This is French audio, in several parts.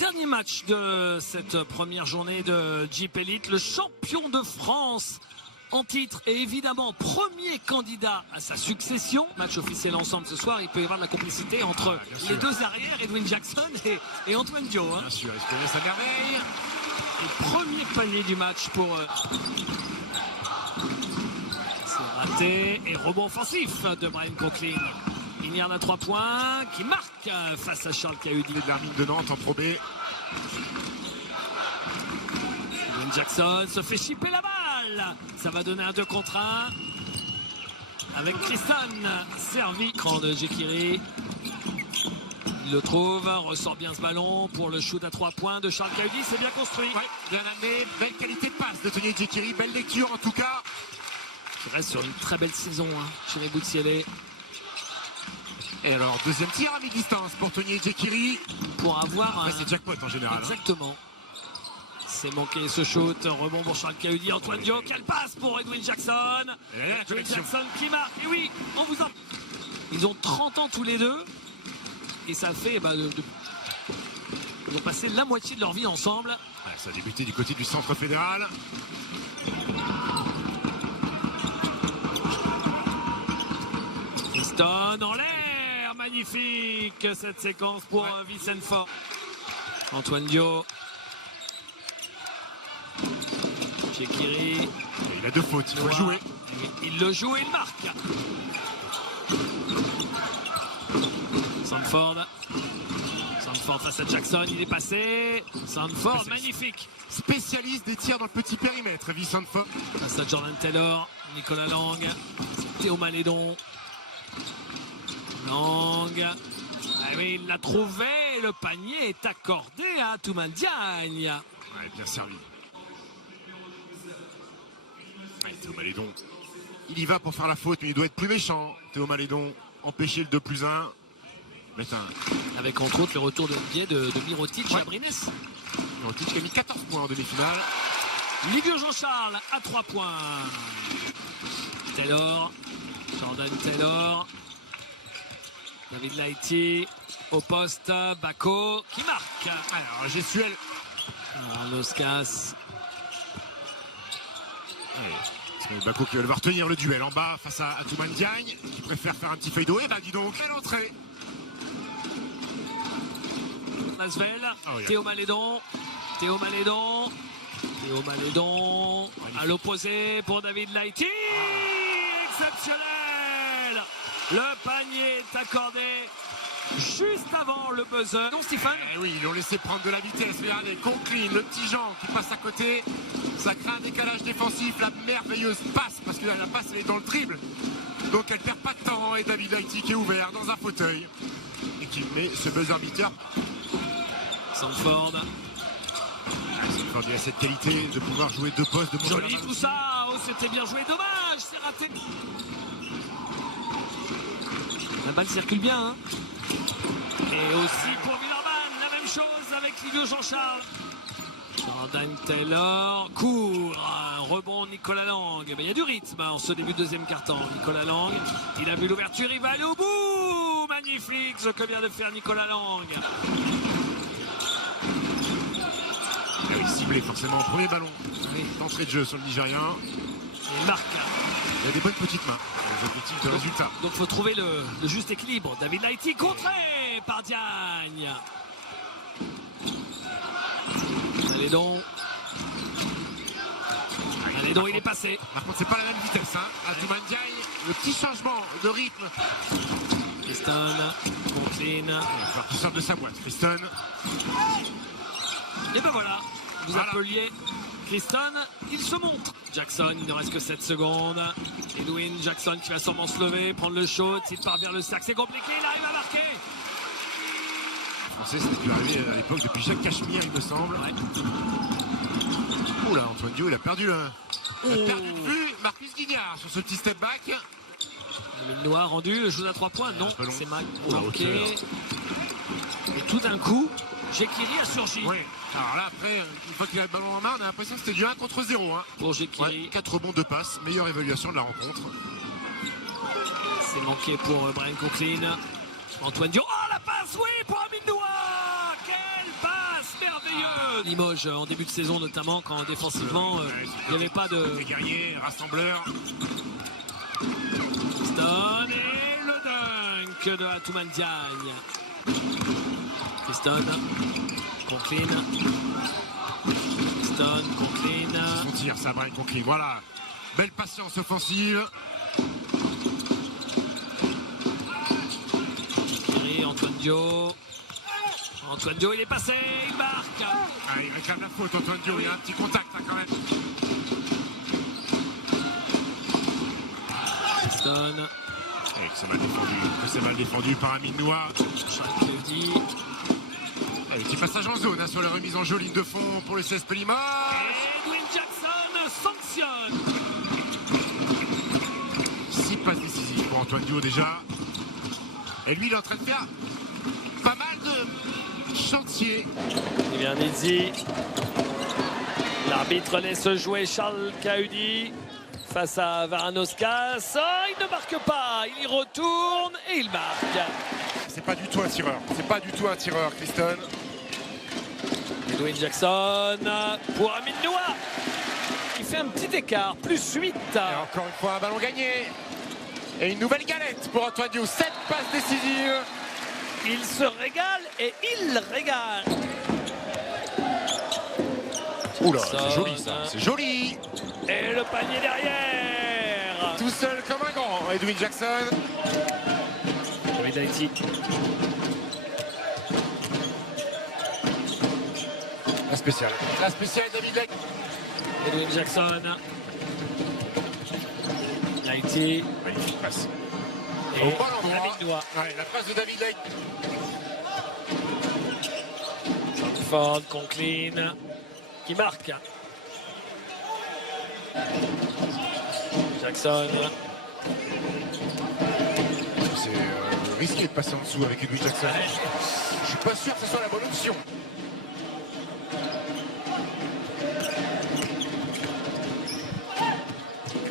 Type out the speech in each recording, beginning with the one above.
Dernier match de cette première journée de Jeep Elite, le champion de France en titre et évidemment premier candidat à sa succession. Match officiel ensemble ce soir, il peut y avoir de la complicité entre les deux arrières, Edwin Jackson et Antoine Dio. Hein. Bien sûr, il se connaissent à merveille. Et premier panier du match pour... C'est raté et rebond offensif de Brian Conklin. Ignard à 3 points qui marque face à Charles Cahudi. De l'Armine de Nantes en Pro B. Edwin Jackson se fait chipper la balle. Ça va donner un 2 contre 1 avec Tristan servi. Cran de Jekiri. Il le trouve, ressort bien ce ballon pour le shoot à 3 points de Charles Cahudi. C'est bien construit. Ouais, bien amené, belle qualité de passe de Tony Jekiri, belle lecture en tout cas. Il reste sur une très belle saison chez les Boutsielé. Et alors, deuxième tir à mi-distance pour Tony Jekiri. Pour avoir c'est jackpot en général. Exactement. C'est manqué ce shoot. Rebond pour Charles Cahudi. Antoine Dio, quelle passe pour Edwin Jackson. Edwin Jackson qui marque. Et oui, on vous en... Ils ont 30 ans tous les deux. Et ça fait... Ils ont passé la moitié de leur vie ensemble. Ouais, ça a débuté du côté du centre fédéral. Tristan en l'air. Magnifique cette séquence pour Vicente Fort. Antoine Dio. Jekiri. Il a 2 fautes, il faut jouer. Il le joue et il marque. Sandford face à Jackson, il est passé. Sandford, magnifique. Spécialiste des tirs dans le petit périmètre, Vicente Fort. Face à Jordan Taylor, Nicolas Lang, Théo Malédon. Lang. Ah oui, il l'a trouvé. Le panier est accordé à Toumane Diagne. Ouais, bien servi. Ouais, Théo Malédon. Il y va pour faire la faute, mais il doit être plus méchant. Théo Malédon, empêcher le 2+1. Avec entre autres le retour de biais de Mirotic à Brines. Mirotic qui a mis 14 points en demi-finale. Livio Jean-Charles à 3 points. Taylor. Jordan Taylor. David Laïti au poste, Bako qui marque. Alors, Gesuel. Noscas. C'est Bako qui va devoir tenir le duel en bas face à Toumane Diagne, qui préfère faire un petit fadeaway. Bah dis donc, quelle entrée. Masvel, Théo Malédon. Théo Malédon. Théo Malédon. À l'opposé pour David Laïti. Exceptionnel. Le panier est accordé juste avant le buzzer. Non, Stéphane. Oui, ils l'ont laissé prendre de la vitesse. Regardez, Conklin, le petit Jean qui passe à côté. Ça crée un décalage défensif. La merveilleuse passe, parce que la passe elle est dans le dribble. Donc elle perd pas de temps. Et David Laïti qui est ouvert dans un fauteuil. Et qui met ce buzzer beater. Sandford. Sandford, il a cette qualité de pouvoir jouer 2 postes. De joli tout ça. Oh, c'était bien joué. Dommage, c'est raté. La balle circule bien. Hein. Et aussi pour Villeurbanne, la même chose avec Livio Jean-Charles. Jordan Taylor court. Rebond Nicolas Lang. Il y a du rythme en ce début de deuxième quart-temps. Nicolas Lang, il a vu l'ouverture, il va aller au bout. Magnifique ce que vient de faire Nicolas Lang. Ciblé forcément au premier ballon. Entrée de jeu sur le Nigérien. Il marque. Il a des bonnes petites mains. Les objectifs de résultat. Donc il faut trouver le juste équilibre. David Laïti contré par Diagne. Malédon. Malédon, il est passé. Par contre, c'est pas la même vitesse. À Toumane Diagne, le petit changement de rythme. Tristan, Conklin. Il va falloir qu'il sorte de sa boîte. Tristan. Et ben voilà, vous appeliez Tristan, il se montre. Jackson, il ne reste que 7 secondes. Edwin Jackson qui va sûrement se lever, prendre le shoot, s'il part vers le cercle, c'est compliqué, il arrive à marquer. Le français, c'était plus arrivé à l'époque depuis Jacques Cachemire, il me semble. Ouais. Oh là, Antoine Dio, il a perdu le de vue. Marcus Guignard sur ce petit step back. Le mine noir rendu, le shoot à 3 points, non, c'est manqué. Et tout d'un coup, Jekiri a surgi. Oui. Alors là, après, une fois qu'il a le ballon en main, on a l'impression que c'était du 1 contre 0. Pour Jekiri. 4 rebonds, 2 passes. Meilleure évaluation de la rencontre. C'est manqué pour Brian Conklin. Antoine Dio. Oh, la passe, oui, pour Amine Noah. Quelle passe Limoges en début de saison, notamment quand défensivement il n'y avait pas de. Les guerriers, rassembleurs. Stone et le dunk de Atoumane Diagne. Stone, Conklin. Stone, Conklin. Son tir, ça Brian Conklin. Voilà. Belle patience offensive. Antoine Dio. Antoine Dio, il est passé, il marque. Ah, il réclame la faute, Antoine Dio. Il y a un petit contact là, quand même. Stone. C'est mal défendu par Amine Noah. Charles-Claudie. Allez, petit passage en zone hein, sur la remise en jeu, ligne de fond pour le CSP Limoges. Et Edwin Jackson sanctionne. 6 passes décisives pour Antoine Dio déjà. Et lui, il est en train de faire pas mal de chantier. Et bien Nizzi. L'arbitre laisse jouer Charles Caudi face à Varanoskas. Oh, il ne marque pas, il y retourne et il marque. C'est pas du tout un tireur. C'est pas du tout un tireur, Christon. Edwin Jackson pour Amine Noah. Il fait un petit écart, plus 8. Et encore une fois, un ballon gagné. Et une nouvelle galette pour Antoine Dio. 7 passes décisives. Il se régale et il régale. Oula, c'est joli ça. C'est joli. Et le panier derrière. Tout seul comme un grand, Edwin Jackson. David Haïti. La spéciale. La spéciale David Haïti. Edwin Jackson. Haïti. Magnifique passe. Et au bon endroit. Amine Noah. Ouais, la passe de David Haïti. Ford, Conklin, qui marque. Jackson. C'est risqué de passer en dessous avec Edwin Jackson. Je suis pas sûr que ce soit la bonne option.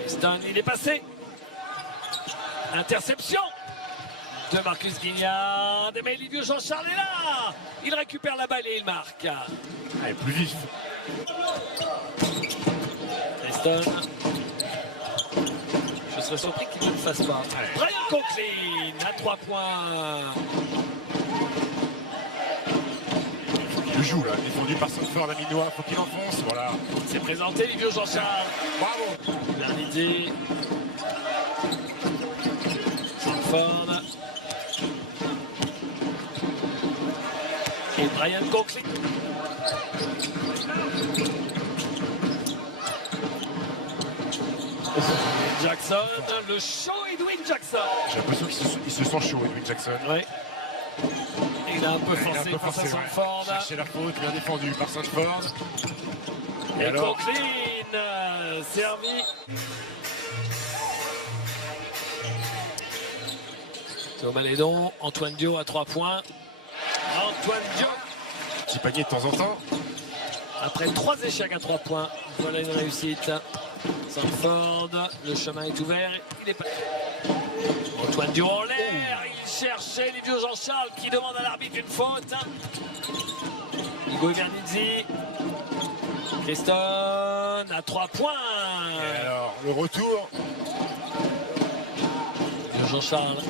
Stone, il est passé. Interception de Marcus Guignard. Mais Livio Jean-Charles est là. Il récupère la balle et il marque. Allez, plus vif. Stone. Je serais surpris qu'il ne le fasse pas. Brian Conklin à 3 points. Il joue là, défendu par Sanford, Amine Noah, faut qu'il enfonce, voilà. C'est présenté Livio Jean-Charles. Bravo. Bernidi. Sanford. Et Brian Conklin. Jackson, le show Edwin Jackson. J'ai l'impression qu'il se sent chaud, Edwin Jackson. Oui. Il a un peu forcé face à Sanford. Chercher la faute, bien défendu par Sanford. Et alors Conklin, servi. Théo Malédon, Antoine Dio à 3 points. Antoine Dio. Petit panier de temps en temps. Après 3 échecs à 3 points, voilà une réussite. Sanford, le chemin est ouvert, il est pas. Antoine Dio en l'air, il cherchait Livio Jean-Charles qui demande à l'arbitre une faute. Hugo Bernizzi. Christon à 3 points. Et alors, le retour. Livio Jean-Charles.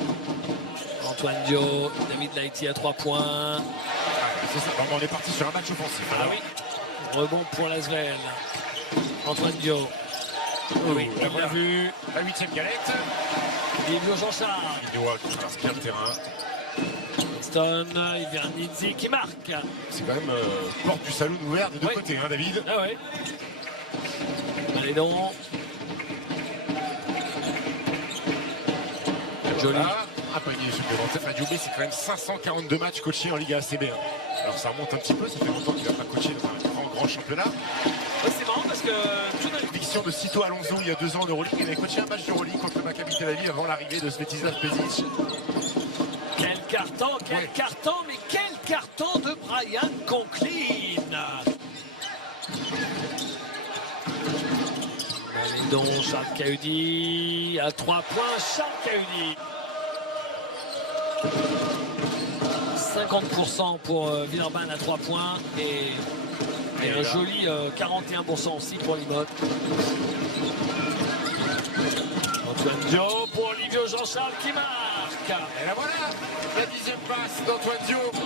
Antoine Dio, David Haïti à 3 points. C'est ça, vraiment, on est parti sur un match offensif. Ah oui. Rebond pour Lasvel. Antoine Dio. Oui, la il l'a voilà. vu. La 8e galette. Livio Jean-Charles. Il doit traverser bien le terrain. Stone, Ivernizzi qui marque. C'est quand même porte du saloon ouvert des deux Oui. côtés, hein, David. Ah ouais. Malédon. Joli. Voilà. Un panier supplémentaire. Adjoubé, c'est quand même 542 matchs coachés en Ligue ACB. Alors ça remonte un petit peu, ça fait longtemps qu'il n'a pas coaché dans un grand championnat. Ouais, c'est marrant parce que tout d'un coup, Fiction de Cito Alonso il y a 2 ans en Euroleague. Il avait coaché un match d'Euroleague contre le Maccabi Tel Aviv avant l'arrivée de Svetislav Pezic. quel carton, Ouais. mais quel carton de Brian Conklin. Malédon, Charles Caudi à 3 points, Charles Caudi. 50% pour Villeurbanne à 3 points et Et un joli 41% aussi pour Limoges. Antoine Diop pour Olivier Jean-Charles qui marque. Et là voilà, la 10e passe d'Antoine Diop.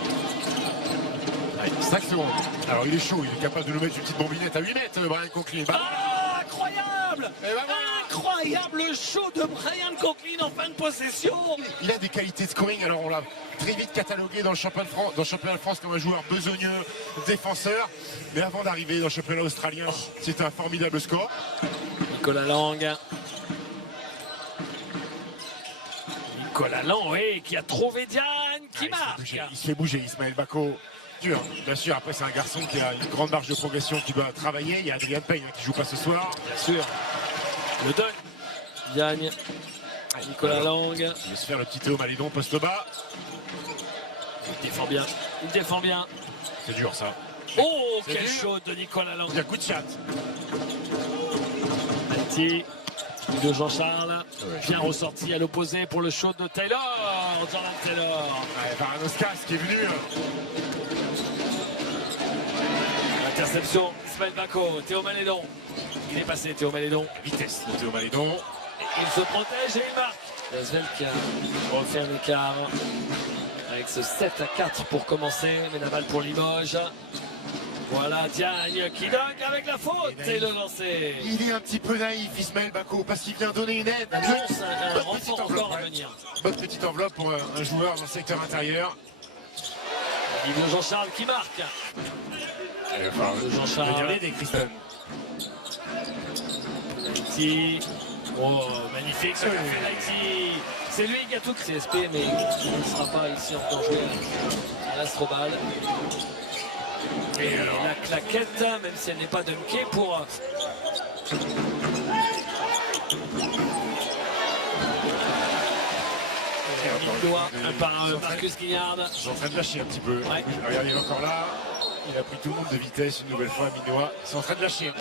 Allez, 5 secondes. Alors il est chaud, il est capable de nous mettre une petite bombinette à 8 mètres, Brian Conklin. Ah, incroyable! Et ben voilà. Incroyable le show de Brian Conklin en fin de possession. Il a des qualités de scoring, alors on l'a très vite catalogué dans le championnat de France comme un joueur besogneux, défenseur. Mais avant d'arriver dans le championnat australien, c'était un formidable score. Nicolas Lang. Nicolas Lang, oui, qui a trouvé Diane, qui marque. Il se fait bouger, Ismaël Bako. Dur, bien sûr, après c'est un garçon qui a une grande marge de progression, qui doit travailler. Il y a Adrien Payne qui joue pas ce soir. Bien sûr. Le donne. Diagne. Nicolas Lang. Il va se faire le petit Théo Malédon, poste bas. Il défend bien. Il défend bien. C'est dur ça. Oh, C'est quel dur. show de Nicolas Lang. Il y a coup de chat. Alti de Jean-Charles. Bien ressorti à l'opposé pour le show de Taylor. Jordan Taylor. Ouais, Varanoskas qui est venu. Interception. Ismaël Bako. Théo Malédon. Il est passé, Théo Malédon. Vitesse de Théo Malédon. Il se protège et il marque. Lasvel qui a refait un écart avec ce 7-4 pour commencer. Mais la balle pour Limoges. Voilà Diagne qui dunk avec la faute et le lancer. Il est un petit peu naïf, Ismaël Bako, parce qu'il vient donner une aide. Annonce un renfort encore à venir. Bonne petite enveloppe pour un joueur dans le secteur intérieur. Olivier Jean-Charles qui marque. Le Jean-Charles. dernier des Christian. Lighty. Oh, magnifique ce qu'a fait Lighty. C'est lui qui a tout CSP, mais il ne sera pas ici encore joué à l'Astrobal. Et la claquette, même si elle n'est pas dunkée, pour doigt par Marcus Guignard. Je suis en train de lâcher un petit peu. Ouais. Regardez, il est encore là. Il a pris tout le monde de vitesse une nouvelle fois, Minois. Ils sont en train de lâcher.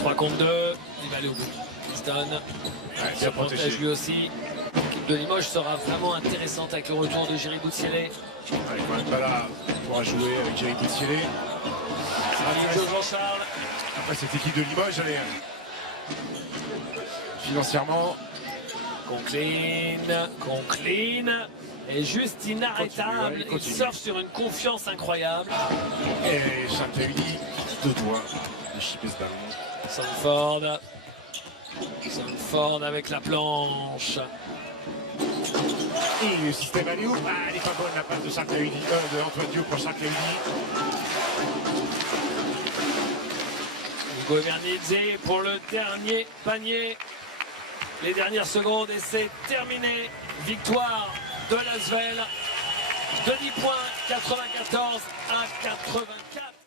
3 contre 2. Il va aller au bout. Stone. Il se protège lui aussi. L'équipe de Limoges sera vraiment intéressante avec le retour de Jerry Boutielé. Il faut même pas là pour jouer avec Jerry Boutielé. Olivier Jean-Charles. Après cette équipe de Limoges, elle est financièrement. Conklin est juste inarrêtable. Il surfe sur une confiance incroyable. Et Charles-Uni, deux doigts de chipper ce ballon. Sanford avec la planche. Et le système Aléo, elle n'est pas bonne la passe de Charles-Uni, de Antoine Diop pour Charles-Uni. Hugo Bernizzi pour le dernier panier. Les dernières secondes et c'est terminé. Victoire de Lasvel de 10 points, 94 à 84.